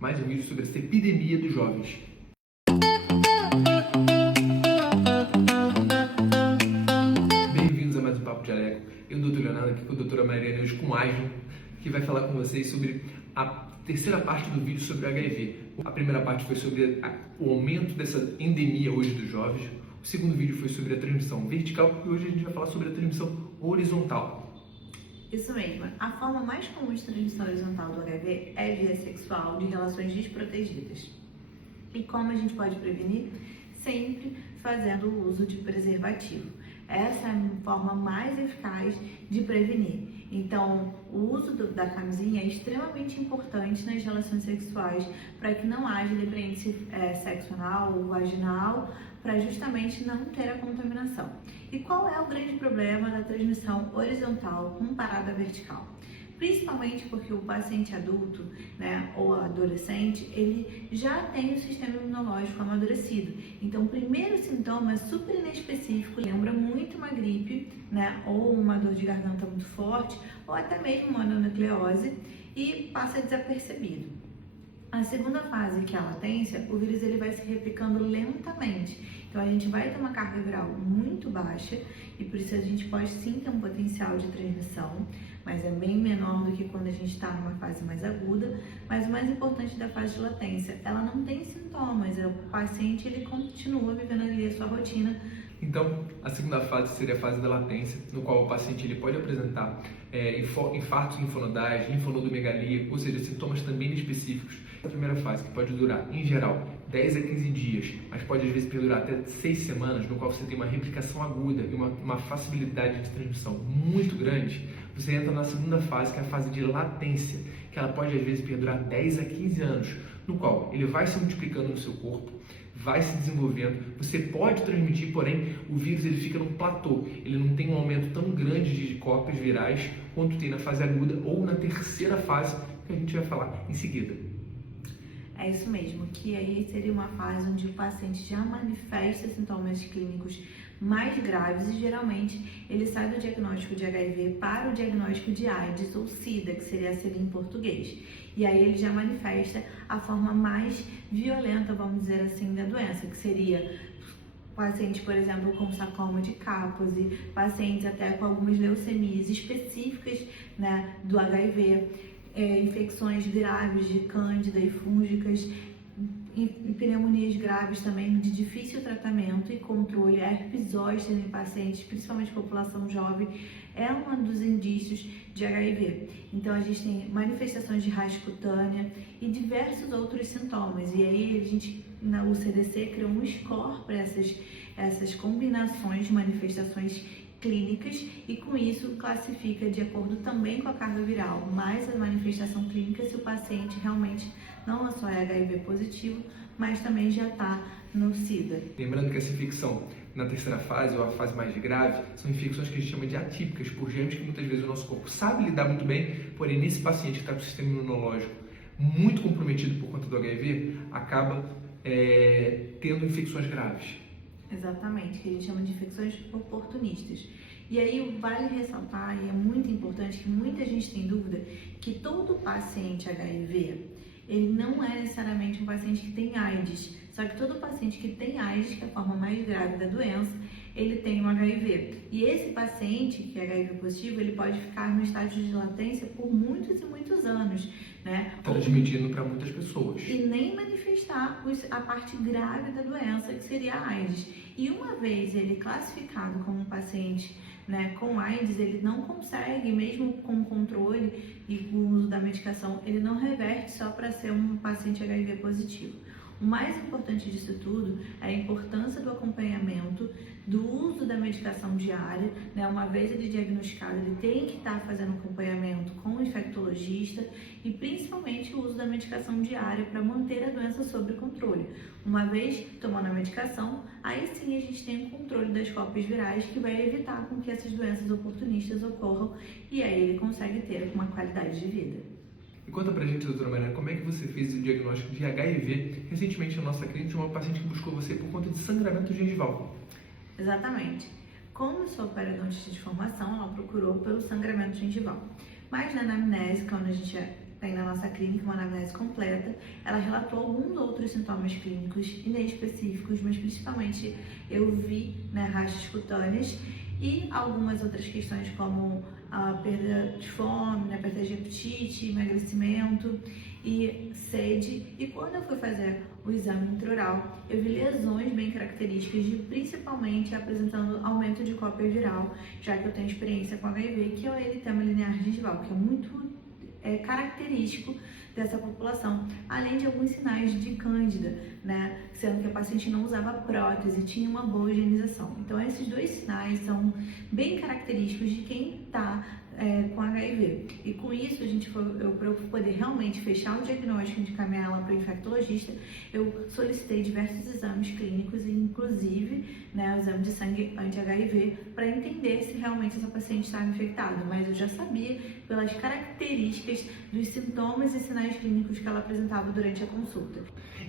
mais um vídeo sobre essa epidemia dos jovens. Bem-vindos a mais um Papo de Aleco. Eu, Dr. Leonardo, aqui com a doutora Maria Neus com Asno, que vai falar com vocês sobre a terceira parte do vídeo sobre o HIV. A primeira parte foi sobre o aumento dessa endemia hoje dos jovens. O segundo vídeo foi sobre a transmissão vertical e hoje a gente vai falar sobre a transmissão horizontal. Isso mesmo. A forma mais comum de transmissão horizontal do HIV é via sexual de relações desprotegidas. E como a gente pode prevenir? Sempre fazendo o uso de preservativo. Essa é a forma mais eficaz de prevenir. Então, o uso da camisinha é extremamente importante nas relações sexuais para que não haja dependência sexo anal ou vaginal, para justamente não ter a contaminação. E qual é o grande problema da transmissão horizontal comparada à vertical? Principalmente porque o paciente adulto, ou adolescente, ele já tem o sistema imunológico amadurecido. Então, o primeiro sintoma é super inespecífico, lembra muito uma gripe, ou uma dor de garganta muito forte, ou até mesmo uma mononucleose, e passa desapercebido. A segunda fase, que é a latência, o vírus ele vai se replicando lentamente. Então, a gente vai ter uma carga viral muito baixa e por isso a gente pode sim ter um potencial de transmissão, mas é bem menor do que quando a gente está numa fase mais aguda. Mas o mais importante da fase de latência, ela não tem sintomas, o paciente ele continua vivendo ali a sua rotina. Então, a segunda fase seria a fase da latência, no qual o paciente ele pode apresentar infartos linfonodais, linfonodomegalia, ou seja, sintomas também específicos. A primeira fase, que pode durar, em geral, 10 a 15 dias, mas pode às vezes perdurar até 6 semanas, no qual você tem uma replicação aguda e uma facilidade de transmissão muito grande, você entra na segunda fase, que é a fase de latência, que ela pode às vezes perdurar 10 a 15 anos, no qual ele vai se multiplicando no seu corpo, vai se desenvolvendo, você pode transmitir, porém o vírus ele fica num platô, ele não tem um aumento tão grande de cópias virais quanto tem na fase aguda ou na terceira fase, que a gente vai falar em seguida. É isso mesmo, que aí seria uma fase onde o paciente já manifesta sintomas clínicos mais graves e geralmente ele sai do diagnóstico de HIV para o diagnóstico de AIDS ou SIDA, que seria a SIDA em português. E aí ele já manifesta a forma mais violenta, vamos dizer assim, da doença, que seria pacientes, por exemplo, com sarcoma de Kaposi, pacientes até com algumas leucemias específicas, do HIV, infecções graves de cândida e fúngicas, pneumonias graves também de difícil tratamento e controle, herpes zoster em pacientes, principalmente população jovem, é um dos indícios de HIV. Então a gente tem manifestações de raiz cutânea e diversos outros sintomas. E aí a gente, o CDC, criou um score para essas combinações de manifestações clínicas e com isso classifica de acordo também com a carga viral, mais a manifestação clínica se o paciente realmente não só é HIV positivo, mas também já está no SIDA. Lembrando que essa infecção na terceira fase ou a fase mais grave são infecções que a gente chama de atípicas, por germes que muitas vezes o nosso corpo sabe lidar muito bem, porém nesse paciente que está com o sistema imunológico muito comprometido por conta do HIV, acaba tendo infecções graves. Exatamente, que a gente chama de infecções oportunistas. E aí vale ressaltar, e é muito importante, que muita gente tem dúvida, que todo paciente HIV, ele não é necessariamente um paciente que tem AIDS, só que todo paciente que tem AIDS, que é a forma mais grave da doença, ele tem um HIV. E esse paciente que é HIV positivo, ele pode ficar no estágio de latência por muitos e muitos anos, transmitindo para muitas pessoas. E nem manifestar a parte grave da doença, que seria a AIDS. E uma vez ele classificado como um paciente com AIDS, ele não consegue, mesmo com controle e com o uso da medicação, ele não reverte só para ser um paciente HIV positivo. O mais importante disso tudo é a importância do acompanhamento, do uso da medicação diária, Uma vez ele diagnosticado, ele tem que estar fazendo acompanhamento com o infectologista e principalmente o uso da medicação diária para manter a doença sob controle. Uma vez tomando a medicação, aí sim a gente tem o controle das cópias virais que vai evitar com que essas doenças oportunistas ocorram e aí ele consegue ter uma qualidade de vida. E conta pra gente, doutora Mariana, como é que você fez o diagnóstico de HIV recentemente na nossa clínica de uma paciente que buscou você por conta de sangramento gengival? Exatamente. Como eu sou periodontista de formação, ela procurou pelo sangramento gengival. Mas na anamnese, quando a gente tem na nossa clínica uma anamnese completa, ela relatou alguns outros sintomas clínicos inespecíficos, mas principalmente eu vi, né, rachas cutâneas e algumas outras questões como a perda de fome, né, perda de apetite, emagrecimento e sede. E quando eu fui fazer o exame intraoral, eu vi lesões bem características, principalmente apresentando aumento de cópia viral, já que eu tenho experiência com HIV, que é o eritema linear gingival, que é muito característico dessa população, além de alguns sinais de cândida, né, sendo que a paciente não usava prótese, tinha uma boa higienização. Então esses dois sinais são bem característicos de quem está com HIV. E com isso, para eu poder realmente fechar o diagnóstico e encaminhar ela para o infectologista, eu solicitei diversos exames clínicos, inclusive, né, o exame de sangue anti-HIV, para entender se realmente essa paciente estava infectada. Mas eu já sabia pelas características dos sintomas e sinais clínicos que ela apresentava durante a consulta.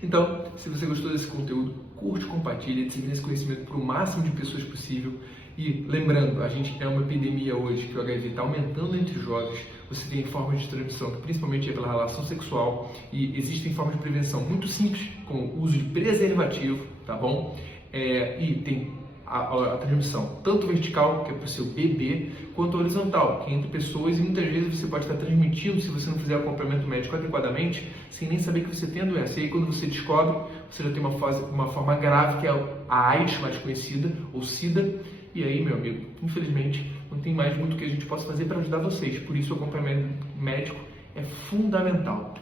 Então, se você gostou desse conteúdo, curte, compartilha, dissemina esse conhecimento para o máximo de pessoas possível. E lembrando, a gente é uma epidemia hoje que o HIV está aumentando entre jovens. Você tem formas de transmissão, que principalmente é pela relação sexual, e existem formas de prevenção muito simples, como o uso de preservativo, tá bom? E tem a transmissão tanto vertical, que é para o seu bebê, quanto horizontal, que é entre pessoas, e muitas vezes você pode estar transmitindo, se você não fizer o acompanhamento médico adequadamente, sem nem saber que você tem a doença. E aí quando você descobre, você já tem uma forma grave, que é a AIDS mais conhecida, ou SIDA. E aí, meu amigo, infelizmente, não tem mais muito que a gente possa fazer para ajudar vocês. Por isso, o acompanhamento médico é fundamental.